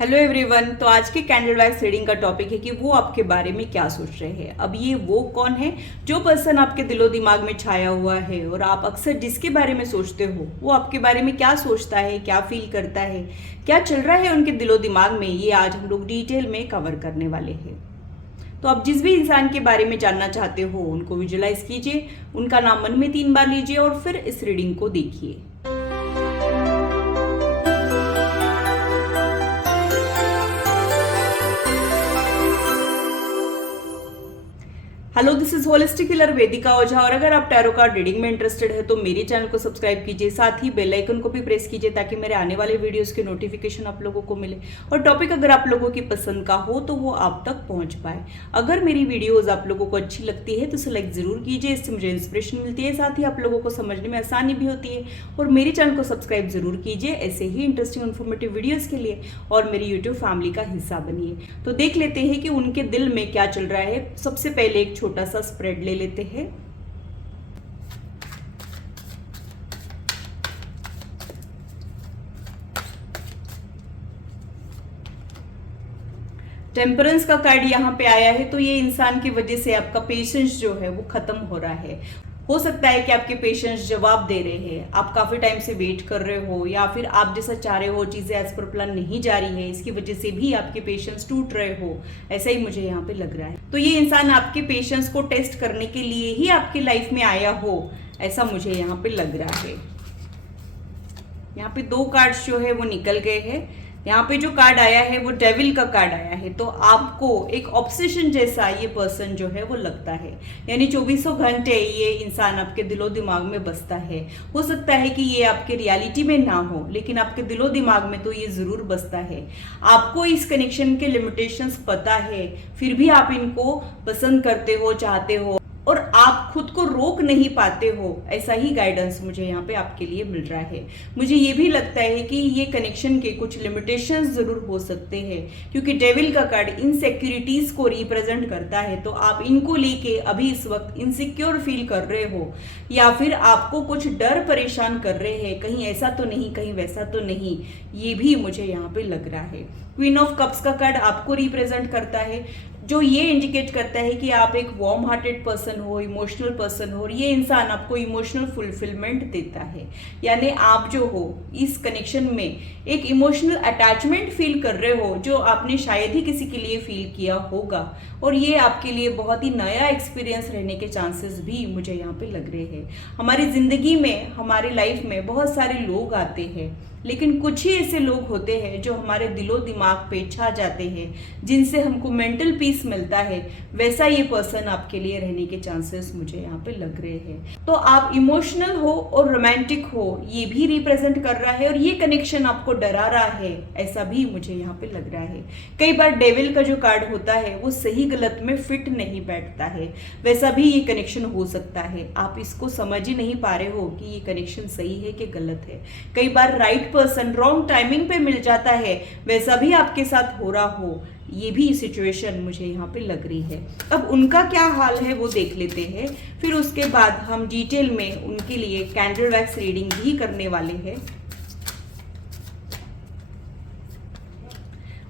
Hello everyone. तो आज के कैंडल वैक्स रीडिंग का टॉपिक है कि वो आपके बारे में क्या सोच रहे हैं। अब ये वो कौन है जो पर्सन आपके दिलो दिमाग में छाया हुआ है और आप अक्सर जिसके बारे में सोचते हो वो आपके बारे में क्या सोचता है, क्या फील करता है, क्या चल रहा है उनके दिलो दिमाग में, ये आज हम लोग डिटेल में कवर करने वाले हैं। तो आप जिस भी इंसान के बारे में जानना चाहते हो उनको विजुलाइज कीजिए, उनका नाम मन में 3 बार लीजिए और फिर इस रीडिंग को देखिए। Hello, this is holistic healer Vedika Ojha. और अगर आप टैरो कार्ड रीडिंग में इंटरेस्टेड है तो मेरे चैनल को सब्सक्राइब कीजिए, साथ ही बेल आइकन को भी प्रेस कीजिए ताकि मेरे आने वाले वीडियोस के नोटिफिकेशन आप लोगों को मिले और टॉपिक अगर आप लोगों की पसंद का हो तो वो आप तक पहुंच पाए। अगर मेरी वीडियोस आप लोगों को अच्छी लगती है तो इसे लाइक जरूर कीजिए, इससे मुझे इंस्पिरेशन मिलती है, साथ ही आप लोगों को समझने में आसानी भी होती है। और मेरे चैनल को सब्सक्राइब जरूर कीजिए ऐसे ही इंटरेस्टिंग इन्फॉर्मेटिव वीडियोज के लिए और मेरी यूट्यूब फैमिली का हिस्सा बनिए। तो देख लेते हैं कि उनके दिल में क्या चल रहा है। सबसे पहले एक छोटा सा स्प्रेड ले लेते हैं। टेम्परेंस का कार्ड यहाँ पे आया है, तो ये इंसान की वजह से आपका पेशेंस जो है वो खत्म हो रहा है। हो सकता है कि आपके पेशेंस जवाब दे रहे हैं, आप काफी टाइम से वेट कर रहे हो या फिर आप जैसा चाह रहे हो चीजें एज पर प्लान नहीं जा रही है, इसकी वजह से भी आपके पेशेंस टूट रहे हो, ऐसा ही मुझे यहाँ पे लग रहा है। तो ये इंसान आपके पेशेंस को टेस्ट करने के लिए ही आपकी लाइफ में आया हो, ऐसा मुझे यहाँ पे लग रहा है। यहाँ पे 2 कार्ड्स जो है वो निकल गए हैं। यहाँ पे जो कार्ड आया है वो डेविल का कार्ड आया है। तो आपको एक ऑब्सेशन जैसा ये पर्सन जो है वो लगता है, यानी 2400 घंटे ये इंसान आपके दिलो दिमाग में बसता है। हो सकता है कि ये आपके रियलिटी में ना हो, लेकिन आपके दिलो दिमाग में तो ये जरूर बसता है। आपको इस कनेक्शन के लिमिटेशंस पता है, फिर भी आप इनको पसंद करते हो, चाहते हो और आप खुद को रोक नहीं पाते हो, ऐसा ही गाइडेंस मुझे यहाँ पे आपके लिए मिल रहा है। मुझे ये भी लगता है कि ये कनेक्शन के कुछ लिमिटेशंस जरूर हो सकते हैं, क्योंकि डेविल का कार्ड इनसिक्योरिटीज को रिप्रेजेंट करता है। तो आप इनको लेके अभी इस वक्त इनसिक्योर फील कर रहे हो या फिर आपको कुछ डर परेशान कर रहे हैं, कहीं ऐसा तो नहीं, कहीं वैसा तो नहीं, ये भी मुझे यहाँ पे लग रहा है। क्वीन ऑफ कप्स का कार्ड आपको रिप्रेजेंट करता है, जो ये इंडिकेट करता है कि आप एक वार्म हार्टेड पर्सन हो, इमोशनल पर्सन हो और ये इंसान आपको इमोशनल फुलफिलमेंट देता है। यानी आप जो हो इस कनेक्शन में एक इमोशनल अटैचमेंट फील कर रहे हो, जो आपने शायद ही किसी के लिए फील किया होगा और ये आपके लिए बहुत ही नया एक्सपीरियंस रहने के चांसेस भी मुझे यहाँ पे लग रहे हैं। हमारी जिंदगी में, हमारी लाइफ में बहुत सारे लोग आते हैं, लेकिन कुछ ही ऐसे लोग होते हैं जो हमारे दिलो दिमाग पे छा जाते हैं, जिनसे हमको मेंटल पीस मिलता है। वैसा ये पर्सन आपके लिए रहने के चांसेस मुझे यहाँ पे लग रहे हैं। तो आप इमोशनल हो और रोमांटिक हो, ये भी रिप्रेजेंट कर रहा है और ये कनेक्शन आपको डरा रहा है, ऐसा भी मुझे यहाँ पे लग रहा है। कई बार डेविल का जो कार्ड होता है वो सही गलत में फिट नहीं बैठता है, वैसा भी ये कनेक्शन हो सकता है। आप इसको समझ ही नहीं पा रहे हो कि ये कनेक्शन सही है कि गलत है। कई बार राइट पर्सन रॉन्ग टाइमिंग पे मिल जाता है, वैसा भी आपके साथ हो रहा हो, ये भी सिचुएशन मुझे यहाँ पे लग रही है। अब उनका क्या हाल है वो देख लेते हैं, फिर उसके बाद हम डिटेल में उनके लिए कैंडल वैक्स रीडिंग भी करने वाले हैं।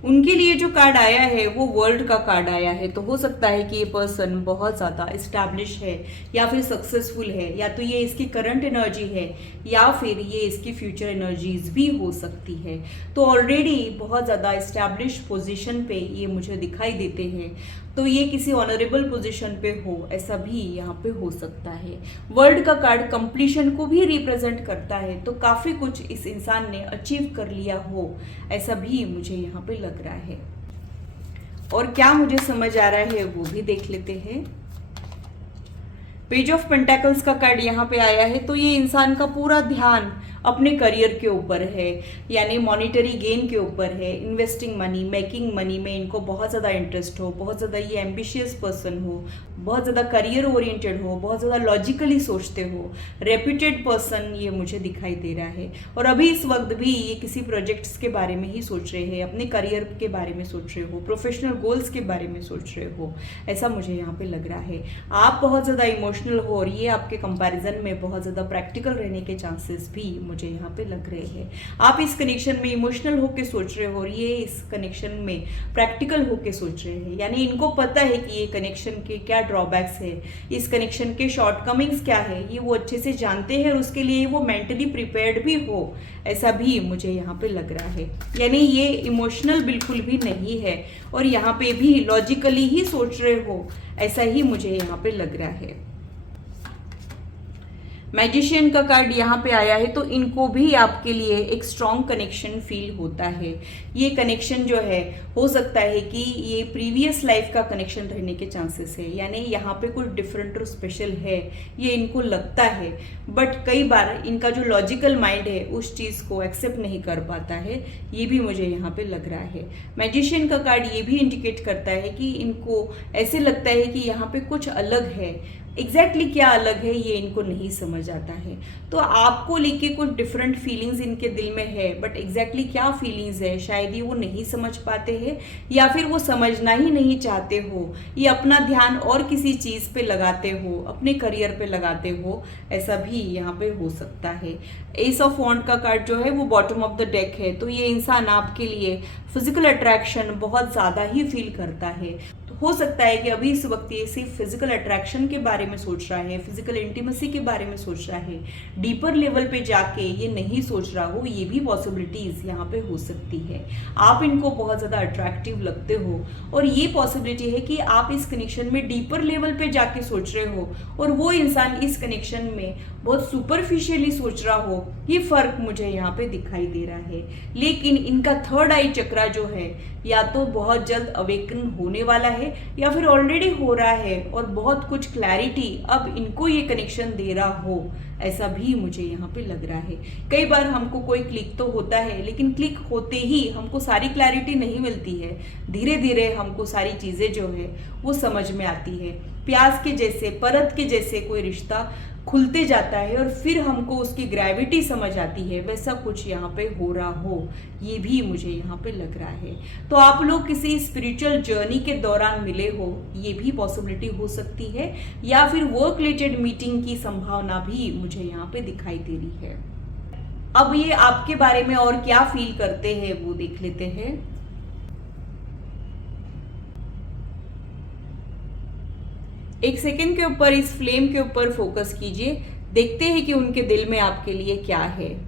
उनके लिए जो कार्ड आया है वो वर्ल्ड का कार्ड आया है। तो हो सकता है कि ये पर्सन बहुत ज़्यादा इस्टेब्लिश है या फिर सक्सेसफुल है, या तो ये इसकी करंट एनर्जी है या फिर ये इसकी फ्यूचर एनर्जीज भी हो सकती है। तो ऑलरेडी बहुत ज़्यादा इस्टेब्लिश पोजीशन पे ये मुझे दिखाई देते हैं, तो ये किसी ऑनरेबल पोजीशन पे हो, ऐसा भी यहाँ पे हो सकता है। वर्ल्ड का कार्ड कंप्लीशन को भी रिप्रेजेंट करता है, तो काफ़ी कुछ इस इंसान ने अचीव कर लिया हो, ऐसा भी मुझे यहाँ पे लग रहा है। और क्या मुझे समझ आ रहा है वो भी देख लेते हैं। पेज ऑफ पेंटेकल्स का कार्ड यहाँ पे आया है, तो ये इंसान का पूरा ध्यान अपने करियर के ऊपर है, यानी मॉनिटरी गेन के ऊपर है, इन्वेस्टिंग मनी, मेकिंग मनी में इनको बहुत ज़्यादा इंटरेस्ट हो, बहुत ज़्यादा ये एम्बिशियस पर्सन हो, बहुत ज़्यादा करियर ओरिएंटेड हो, बहुत ज़्यादा लॉजिकली सोचते हो, रेप्यूटेड पर्सन ये मुझे दिखाई दे रहा है। और अभी इस वक्त भी ये किसी प्रोजेक्ट्स के बारे में ही सोच रहे हैं, अपने करियर के बारे में सोच रहे हो, प्रोफेशनल गोल्स के बारे में सोच रहे हो, ऐसा मुझे यहाँ पे लग रहा है। आप बहुत ज़्यादा इमोशनल हो और ये आपके कंपैरिजन में बहुत ज़्यादा प्रैक्टिकल रहने के चांसेस भी मुझे यहाँ पे लग रहे हैं। आप इस कनेक्शन में इमोशनल होके सोच रहे हो और ये इस कनेक्शन में प्रैक्टिकल होके सोच रहे हैं, यानी इनको पता है कि ये कनेक्शन के क्या ड्रॉबैक्स है, इस कनेक्शन के शॉर्टकमिंग्स क्या है, ये वो अच्छे से जानते हैं और उसके लिए वो मेंटली प्रिपेयर्ड भी हो, ऐसा भी मुझे यहाँ पे लग रहा है। यानी ये इमोशनल बिल्कुल भी नहीं है और यहाँ पे भी लॉजिकली ही सोच रहे हो, ऐसा ही मुझे यहाँ पे लग रहा है। मैजिशियन का कार्ड यहाँ पे आया है तो इनको भी आपके लिए एक स्ट्रॉन्ग कनेक्शन फील होता है। ये कनेक्शन जो है हो सकता है कि ये प्रीवियस लाइफ का कनेक्शन रहने के चांसेस है, यानी यहाँ पे कुछ डिफरेंट और स्पेशल है ये इनको लगता है, बट कई बार इनका जो लॉजिकल माइंड है उस चीज़ को एक्सेप्ट नहीं कर पाता है, ये भी मुझे यहाँ पे लग रहा है। मैजिशियन का कार्ड ये भी इंडिकेट करता है कि इनको ऐसे लगता है कि यहाँ पे कुछ अलग है, एग्जैक्टली क्या अलग है ये इनको नहीं समझ आता है। तो आपको लेके कुछ डिफरेंट फीलिंग्स इनके दिल में है, बट एग्जैक्टली क्या फीलिंग्स है शायद ये वो नहीं समझ पाते हैं, या फिर वो समझना ही नहीं चाहते हो, ये अपना ध्यान और किसी चीज़ पे लगाते हो, अपने करियर पे लगाते हो, ऐसा भी यहाँ पे हो सकता है। एस ऑफ वॉन्ड का कार्ड जो है वो बॉटम ऑफ द डेक है, तो ये इंसान आपके लिए फिजिकल अट्रैक्शन बहुत ज़्यादा ही फील करता है। हो सकता है कि अभी इस वक्त ये सिर्फ फिजिकल अट्रैक्शन के बारे में सोच रहा है, फिजिकल इंटीमेसी के बारे में सोच रहा है, डीपर लेवल पे जाके ये नहीं सोच रहा हो, ये भी पॉसिबिलिटीज यहाँ पे हो सकती है। आप इनको बहुत ज़्यादा अट्रैक्टिव लगते हो और ये पॉसिबिलिटी है कि आप इस कनेक्शन में डीपर लेवल पे जाके सोच रहे हो और वो इंसान इस कनेक्शन में बहुत सुपरफिशियली सोच रहा हो, ये फर्क मुझे यहाँ पे दिखाई दे रहा है। लेकिन इनका थर्ड आई चक्रा जो है या तो बहुत जल्द अवेकन होने वाला है या फिर ऑलरेडी हो रहा है और बहुत कुछ क्लैरिटी अब इनको ये कनेक्शन दे रहा हो, ऐसा भी मुझे यहाँ पे लग रहा है। कई बार हमको कोई क्लिक तो होता है, लेकिन क्लिक होते ही हमको सारी क्लैरिटी नहीं मिलती है, धीरे धीरे हमको सारी चीज़ें जो है वो समझ में आती है। प्याज के जैसे, परत के जैसे कोई रिश्ता खुलते जाता है और फिर हमको उसकी ग्रेविटी समझ आती है, वैसा कुछ यहाँ पे हो रहा हो, ये भी मुझे यहाँ पे लग रहा है। तो आप लोग किसी स्पिरिचुअल जर्नी के दौरान मिले हो, ये भी पॉसिबिलिटी हो सकती है, या फिर वर्क रिलेटेड मीटिंग की संभावना भी मुझे यहाँ पे दिखाई दे रही है। अब ये आपके बारे में और क्या फील करते हैं वो देख लेते हैं। एक सेकेंड के ऊपर इस फ्लेम के ऊपर फोकस कीजिए, देखते हैं कि उनके दिल में आपके लिए क्या है।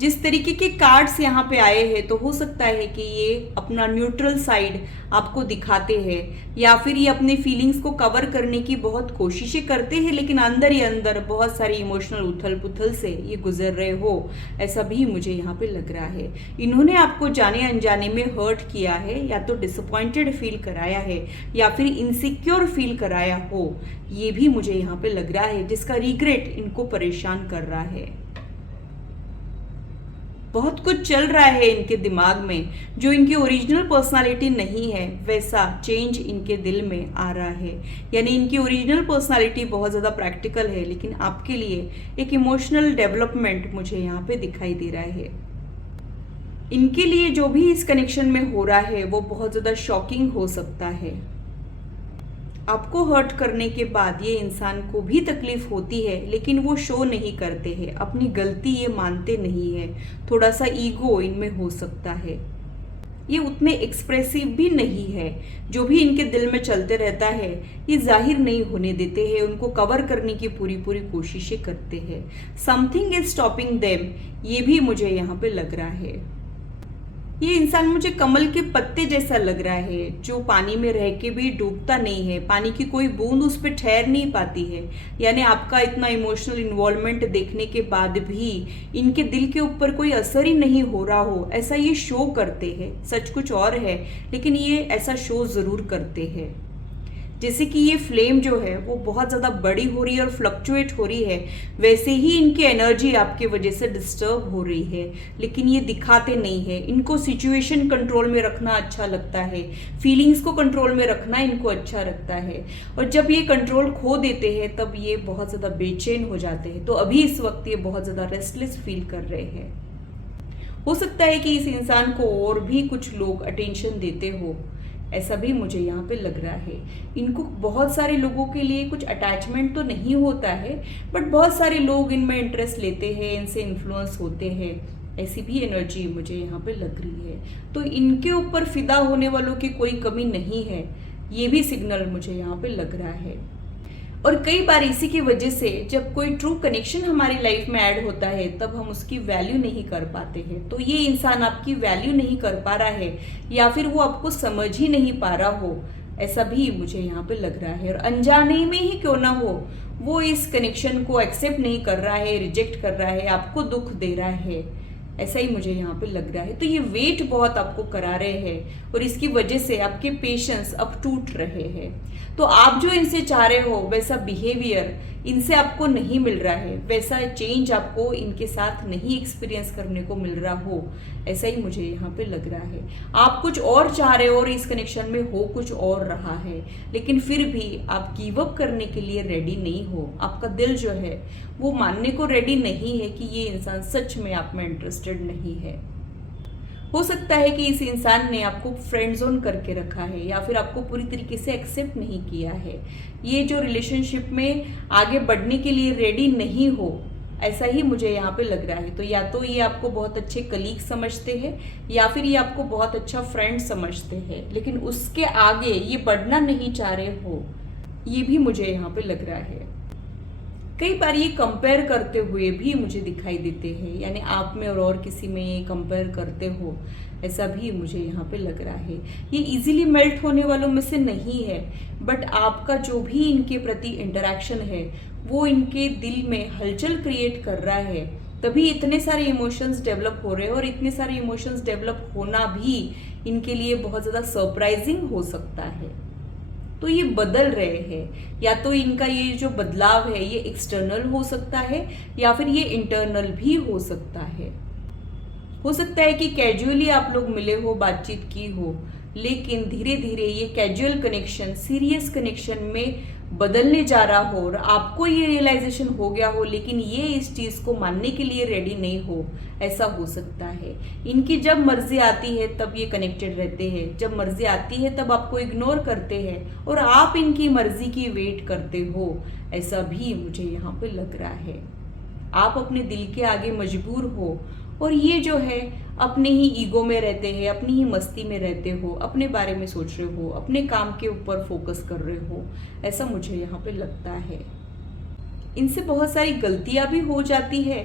जिस तरीके के कार्ड्स यहाँ पे आए हैं तो हो सकता है कि ये अपना न्यूट्रल साइड आपको दिखाते हैं, या फिर ये अपने फीलिंग्स को कवर करने की बहुत कोशिशें करते हैं, लेकिन अंदर ही अंदर बहुत सारी इमोशनल उथल पुथल से ये गुजर रहे हो, ऐसा भी मुझे यहाँ पे लग रहा है। इन्होंने आपको जाने अनजाने में हर्ट किया है, या तो डिसअपॉइंटेड फील कराया है या फिर इनसिक्योर फील कराया हो, ये भी मुझे यहाँ पे लग रहा है, जिसका रिग्रेट इनको परेशान कर रहा है। बहुत कुछ चल रहा है इनके दिमाग में, जो इनकी ओरिजिनल पर्सनालिटी नहीं है वैसा चेंज इनके दिल में आ रहा है। यानी इनकी ओरिजिनल पर्सनालिटी बहुत ज़्यादा प्रैक्टिकल है, लेकिन आपके लिए एक इमोशनल डेवलपमेंट मुझे यहाँ पे दिखाई दे रहा है। इनके लिए जो भी इस कनेक्शन में हो रहा है वो बहुत ज़्यादा शॉकिंग हो सकता है। आपको हर्ट करने के बाद ये इंसान को भी तकलीफ होती है, लेकिन वो शो नहीं करते हैं, अपनी गलती ये मानते नहीं है, थोड़ा सा ईगो इनमें हो सकता है, ये उतने एक्सप्रेसिव भी नहीं है। जो भी इनके दिल में चलते रहता है ये जाहिर नहीं होने देते हैं, उनको कवर करने की पूरी पूरी कोशिशें करते हैं। समथिंग इज स्टॉपिंग देम, ये भी मुझे यहाँ पे लग रहा है। ये इंसान मुझे कमल के पत्ते जैसा लग रहा है, जो पानी में रह के भी डूबता नहीं है, पानी की कोई बूंद उस पर ठहर नहीं पाती है। यानी आपका इतना इमोशनल इन्वॉल्वमेंट देखने के बाद भी इनके दिल के ऊपर कोई असर ही नहीं हो रहा हो, ऐसा ये शो करते हैं। सच कुछ और है, लेकिन ये ऐसा शो ज़रूर करते हैं। जैसे कि ये फ्लेम जो है वो बहुत ज़्यादा बड़ी हो रही है और फ्लक्चुएट हो रही है, वैसे ही इनकी एनर्जी आपके वजह से डिस्टर्ब हो रही है, लेकिन ये दिखाते नहीं है। इनको सिचुएशन कंट्रोल में रखना अच्छा लगता है, फीलिंग्स को कंट्रोल में रखना इनको अच्छा लगता है, और जब ये कंट्रोल खो देते हैं तब ये बहुत ज़्यादा बेचैन हो जाते हैं। तो अभी इस वक्त ये बहुत ज़्यादा रेस्टलेस फील कर रहे हैं। हो सकता है कि इस इंसान को और भी कुछ लोग अटेंशन देते हो, ऐसा भी मुझे यहाँ पे लग रहा है। इनको बहुत सारे लोगों के लिए कुछ अटैचमेंट तो नहीं होता है, बट बहुत सारे लोग इनमें इंटरेस्ट लेते हैं, इनसे इन्फ्लुएंस होते हैं, ऐसी भी एनर्जी मुझे यहाँ पे लग रही है। तो इनके ऊपर फिदा होने वालों की कोई कमी नहीं है, ये भी सिग्नल मुझे यहाँ पे लग रहा है। और कई बार इसी की वजह से जब कोई ट्रू कनेक्शन हमारी लाइफ में ऐड होता है तब हम उसकी वैल्यू नहीं कर पाते हैं। तो ये इंसान आपकी वैल्यू नहीं कर पा रहा है या फिर वो आपको समझ ही नहीं पा रहा हो, ऐसा भी मुझे यहाँ पे लग रहा है। और अनजाने में ही क्यों ना हो, वो इस कनेक्शन को एक्सेप्ट नहीं कर रहा है, रिजेक्ट कर रहा है, आपको दुख दे रहा है, ऐसा ही मुझे यहाँ पे लग रहा है। तो ये वेट बहुत आपको करा रहे हैं और इसकी वजह से आपके पेशेंस अब टूट रहे हैं। तो आप जो इनसे चाह रहे हो वैसा बिहेवियर इनसे आपको नहीं मिल रहा है, वैसा चेंज आपको इनके साथ नहीं एक्सपीरियंस करने को मिल रहा हो, ऐसा ही मुझे यहाँ पे लग रहा है। आप कुछ और चाह रहे हो और इस कनेक्शन में हो कुछ और रहा है, लेकिन फिर भी आप गिव अप करने के लिए रेडी नहीं हो। आपका दिल जो है वो मानने को रेडी नहीं है कि ये इंसान सच में आप में इंटरेस्टेड नहीं है। हो सकता है कि इस इंसान ने आपको फ्रेंड जोन करके रखा है या फिर आपको पूरी तरीके से एक्सेप्ट नहीं किया है। ये जो रिलेशनशिप में आगे बढ़ने के लिए रेडी नहीं हो, ऐसा ही मुझे यहाँ पे लग रहा है। तो या तो ये आपको बहुत अच्छे कलीग समझते हैं या फिर ये आपको बहुत अच्छा फ्रेंड समझते हैं, लेकिन उसके आगे ये बढ़ना नहीं चाह रहे हो, ये भी मुझे यहाँ पे लग रहा है। कई बार ये कंपेयर करते हुए भी मुझे दिखाई देते हैं, यानी आप में और किसी में ये कंपेयर करते हो, ऐसा भी मुझे यहाँ पे लग रहा है। ये इजीली मेल्ट होने वालों में से नहीं है, बट आपका जो भी इनके प्रति इंटरेक्शन है वो इनके दिल में हलचल क्रिएट कर रहा है, तभी इतने सारे इमोशंस डेवलप हो रहे हैं। और इतने सारे इमोशंस डेवलप होना भी इनके लिए बहुत ज़्यादा सरप्राइजिंग हो सकता है। तो ये बदल रहे हैं, या तो इनका ये जो बदलाव है ये एक्सटर्नल हो सकता है या फिर ये इंटरनल भी हो सकता है। हो सकता है कि कैजुअली आप लोग मिले हो, बातचीत की हो, लेकिन धीरे धीरे ये कैजुअल कनेक्शन सीरियस कनेक्शन में बदलने जा रहा हो और आपको ये रियलाइजेशन हो गया हो, लेकिन ये इस चीज़ को मानने के लिए रेडी नहीं हो, ऐसा हो सकता है। इनकी जब मर्जी आती है तब ये कनेक्टेड रहते हैं, जब मर्जी आती है तब आपको इग्नोर करते हैं और आप इनकी मर्जी की वेट करते हो, ऐसा भी मुझे यहाँ पे लग रहा है। आप अपने दिल के आगे मजबूर हो और ये जो है अपने ही ईगो में रहते हैं, अपनी ही मस्ती में रहते हो, अपने बारे में सोच रहे हो, अपने काम के ऊपर फोकस कर रहे हो, ऐसा मुझे यहाँ पे लगता है। इनसे बहुत सारी गलतियां भी हो जाती है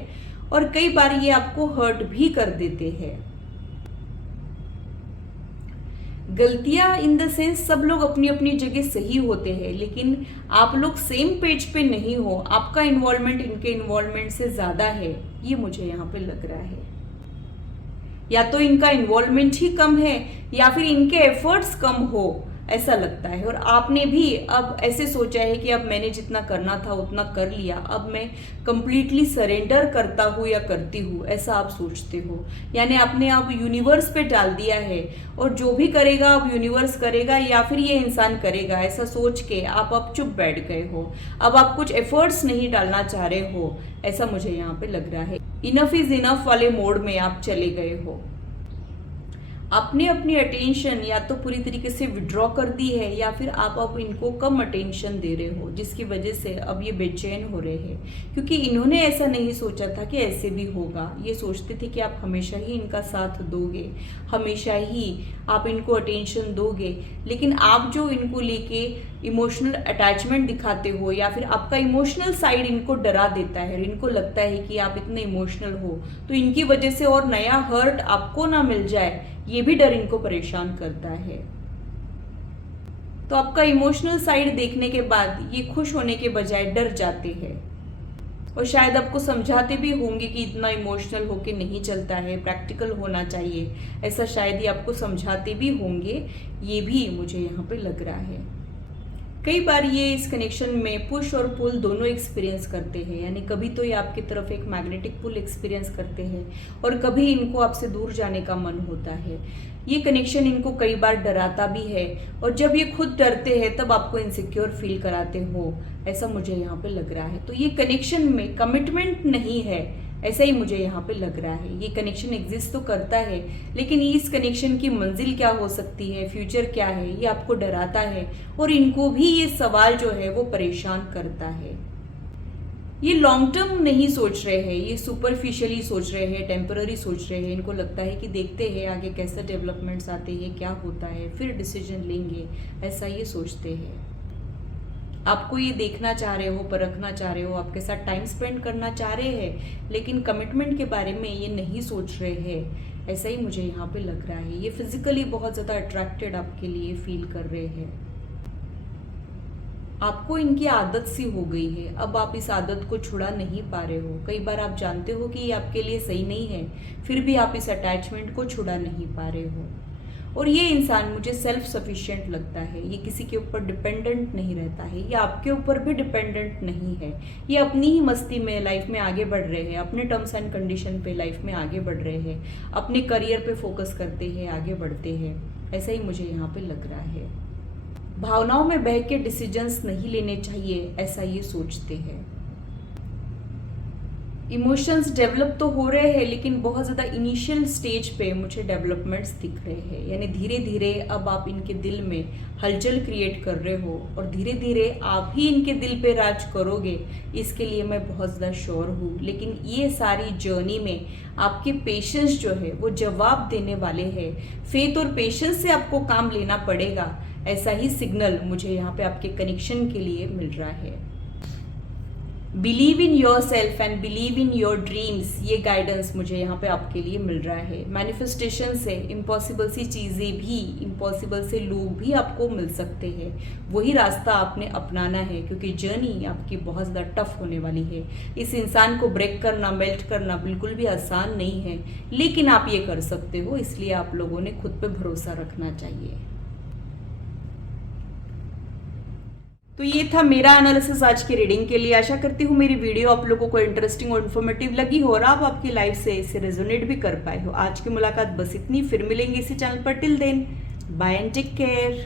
और कई बार ये आपको हर्ट भी कर देते हैं। गलतियां इन द सेंस सब लोग अपनी अपनी जगह सही होते हैं, लेकिन आप लोग सेम पेज पे नहीं हो, आपका इन्वॉल्वमेंट इनके इन्वॉल्वमेंट से ज़्यादा है, ये मुझे यहाँ पे लग रहा है। या तो इनका इन्वॉल्वमेंट ही कम है या फिर इनके एफर्ट्स कम हो, ऐसा लगता है। और आपने भी अब ऐसे सोचा है कि अब मैंने जितना करना था उतना कर लिया, अब मैं कंप्लीटली सरेंडर करता हूँ या करती हूँ, ऐसा आप सोचते हो। यानी आपने अब यूनिवर्स पे डाल दिया है और जो भी करेगा अब यूनिवर्स करेगा या फिर ये इंसान करेगा, ऐसा सोच के आप अब चुप बैठ गए हो। अब आप कुछ एफर्ट्स नहीं डालना चाह रहे हो, ऐसा मुझे यहाँ पे लग रहा है। इनफ इज इनफ वाले मोड में आप चले गए हो। आपने अपनी अटेंशन या तो पूरी तरीके से विड्रॉ कर दी है या फिर आप अब इनको कम अटेंशन दे रहे हो, जिसकी वजह से अब ये बेचैन हो रहे हैं, क्योंकि इन्होंने ऐसा नहीं सोचा था कि ऐसे भी होगा। ये सोचते थे कि आप हमेशा ही इनका साथ दोगे, हमेशा ही आप इनको अटेंशन दोगे, लेकिन आप जो इनको लेके इमोशनल अटैचमेंट दिखाते हो या फिर आपका इमोशनल साइड इनको डरा देता है, इनको लगता है कि आप इतने इमोशनल हो तो इनकी वजह से और नया हर्ट आपको ना मिल जाए, ये भी डर इनको परेशान करता है। तो आपका इमोशनल साइड देखने के बाद ये खुश होने के बजाय डर जाते हैं और शायद आपको समझाते भी होंगे कि इतना इमोशनल होके नहीं चलता है, प्रैक्टिकल होना चाहिए, ऐसा शायद ही आपको समझाते भी होंगे। ये भी मुझे यहाँ पे लग रहा है। कई बार ये इस कनेक्शन में पुश और पुल दोनों एक्सपीरियंस करते हैं, यानी कभी तो ये आपकी तरफ एक मैग्नेटिक पुल एक्सपीरियंस करते हैं और कभी इनको आपसे दूर जाने का मन होता है। ये कनेक्शन इनको कई बार डराता भी है और जब ये खुद डरते हैं तब आपको इनसिक्योर फील कराते हो, ऐसा मुझे यहाँ पे लग रहा है। तो ये कनेक्शन में कमिटमेंट नहीं है, ऐसा ही मुझे यहाँ पे लग रहा है। ये कनेक्शन एग्जिस्ट तो करता है, लेकिन इस कनेक्शन की मंजिल क्या हो सकती है, फ्यूचर क्या है, ये आपको डराता है और इनको भी ये सवाल जो है वो परेशान करता है। ये लॉन्ग टर्म नहीं सोच रहे हैं, ये सुपरफिशियली सोच रहे हैं, टेम्पररी सोच रहे हैं। इनको लगता है कि देखते हैं आगे कैसे डेवलपमेंट्स आते हैं, क्या होता है, फिर डिसीजन लेंगे, ऐसा ये सोचते हैं। आपको ये देखना चाह रहे हो, परखना चाह रहे हो, आपके साथ टाइम स्पेंड करना चाह रहे हैं, लेकिन कमिटमेंट के बारे में ये नहीं सोच रहे हैं। ऐसा ही मुझे यहाँ पे लग रहा है। ये फिजिकली बहुत ज़्यादा अट्रैक्टेड आपके लिए फील कर रहे हैं। आपको इनकी आदत सी हो गई है, अब आप इस आदत को छुड़ा नहीं पा रहे हो। कई बार आप जानते हो कि ये आपके लिए सही नहीं है, फिर भी आप इस अटैचमेंट को छुड़ा नहीं पा रहे हो। और ये इंसान मुझे सेल्फ सफिशिएंट लगता है। ये किसी के ऊपर डिपेंडेंट नहीं रहता है, ये आपके ऊपर भी डिपेंडेंट नहीं है। ये अपनी ही मस्ती में लाइफ में आगे बढ़ रहे हैं, अपने टर्म्स एंड कंडीशन पे लाइफ में आगे बढ़ रहे हैं, अपने करियर पे फोकस करते हैं, आगे बढ़ते हैं। ऐसा ही मुझे यहाँ पे लग रहा है। भावनाओं में बह के डिसीजंस नहीं लेने चाहिए, ऐसा ये सोचते हैं। इमोशंस डेवलप तो हो रहे हैं, लेकिन बहुत ज़्यादा इनिशियल स्टेज पे मुझे डेवलपमेंट्स दिख रहे हैं। यानी धीरे धीरे अब आप इनके दिल में हलचल क्रिएट कर रहे हो और धीरे धीरे आप ही इनके दिल पे राज करोगे, इसके लिए मैं बहुत ज़्यादा श्योर हूँ। लेकिन ये सारी जर्नी में आपके पेशेंस जो है वो जवाब देने वाले हैं। फेथ और पेशेंस से आपको काम लेना पड़ेगा, ऐसा ही सिग्नल मुझे यहाँ पे आपके कनेक्शन के लिए मिल रहा है। Believe in your self and believe in your dreams, ये गाइडेंस मुझे यहाँ पे आपके लिए मिल रहा है। मैनिफेस्टेशन से इम्पॉसिबल सी चीज़ें भी, इम्पॉसिबल से लोग भी आपको मिल सकते हैं। वही रास्ता आपने अपनाना है, क्योंकि जर्नी आपकी बहुत ज़्यादा टफ होने वाली है। इस इंसान को ब्रेक करना, मेल्ट करना बिल्कुल भी आसान नहीं है, लेकिन आप ये कर सकते हो। इसलिए आप लोगों ने खुद पे भरोसा रखना चाहिए। तो ये था मेरा एनालिसिस आज की रीडिंग के लिए। आशा करती हूँ मेरी वीडियो आप लोगों को इंटरेस्टिंग और इन्फॉर्मेटिव लगी हो और आप आपकी लाइफ से इसे रेजोनेट भी कर पाए हो। आज की मुलाकात बस इतनी, फिर मिलेंगे इसी चैनल पर। Till then, bye and take care.